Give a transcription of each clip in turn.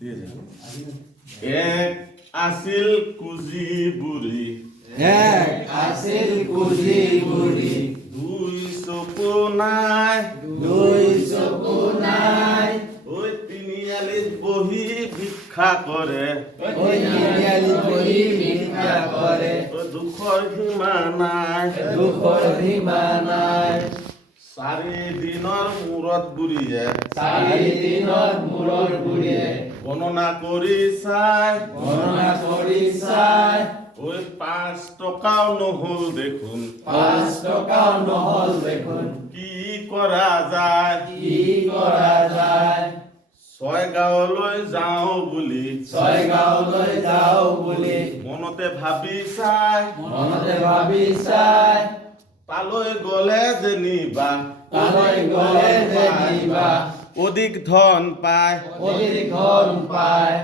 এক আছিল কুজি বুঢ়ী, এক আছিল কুজি বুঢ়ী, দুই চকু নাই, দুই চকু নাই, ওই তিনিআলিত বহি ভিক্ষা কৰে, ওই তিনিআলিত বহি ভিক্ষা কৰে, ওই দুখৰ সীমা নাই, দুখৰ সীমা নাই। 4 দিনৰ মূৰত বুঢ়ীয়ে 4 দিনৰ মূৰত বুঢ়ীয়ে গণনা কৰি চাই, গণনা কৰি চাই, ওই 5 টকাও নহল দেখোন, 5 টকাও নহল দেখোন, কি কৰা যায়, কি কৰা যায়। ছয়গাঁৱলৈ যাওঁ বুলি ছয়গাঁৱলৈ যাওঁ বুলি মনতে ভাবি চাই, মনতে ভাবি চাই, তালৈ গ'লে যেনিবা তালৈ গ'লে যেনিবা অধিক ধন পায়, অধিক ধন পায়।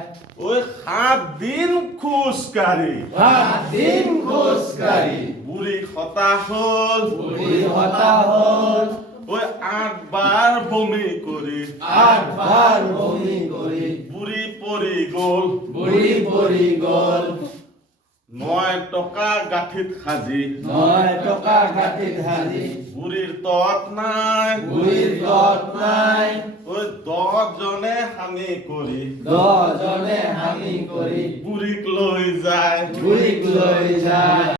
ওই 7 দিন খোজকাঢ়ি 7 দিন খোজকাঢ়ি বুঢ়ী হতাশ হ'ল, বুঢ়ী হতাশ হ'ল, ওই 8 বাৰ বমি কৰি 8 বাৰ বমি কৰি বুঢ়ী পৰি গ'ল, বুঢ়ী পৰি গ'ল। 9 টকা গাঁঠিত সাজি 9 টকা গাঁঠিত সাজি বুঢ়ীৰ তত নাই, বুঢ়ীৰ তত নাই, ওই 10 জনে হানি কৰি 10 জনে হানি কৰি বুঢ়ীক লৈ যায়। বুঢ়ীক লৈ যায়।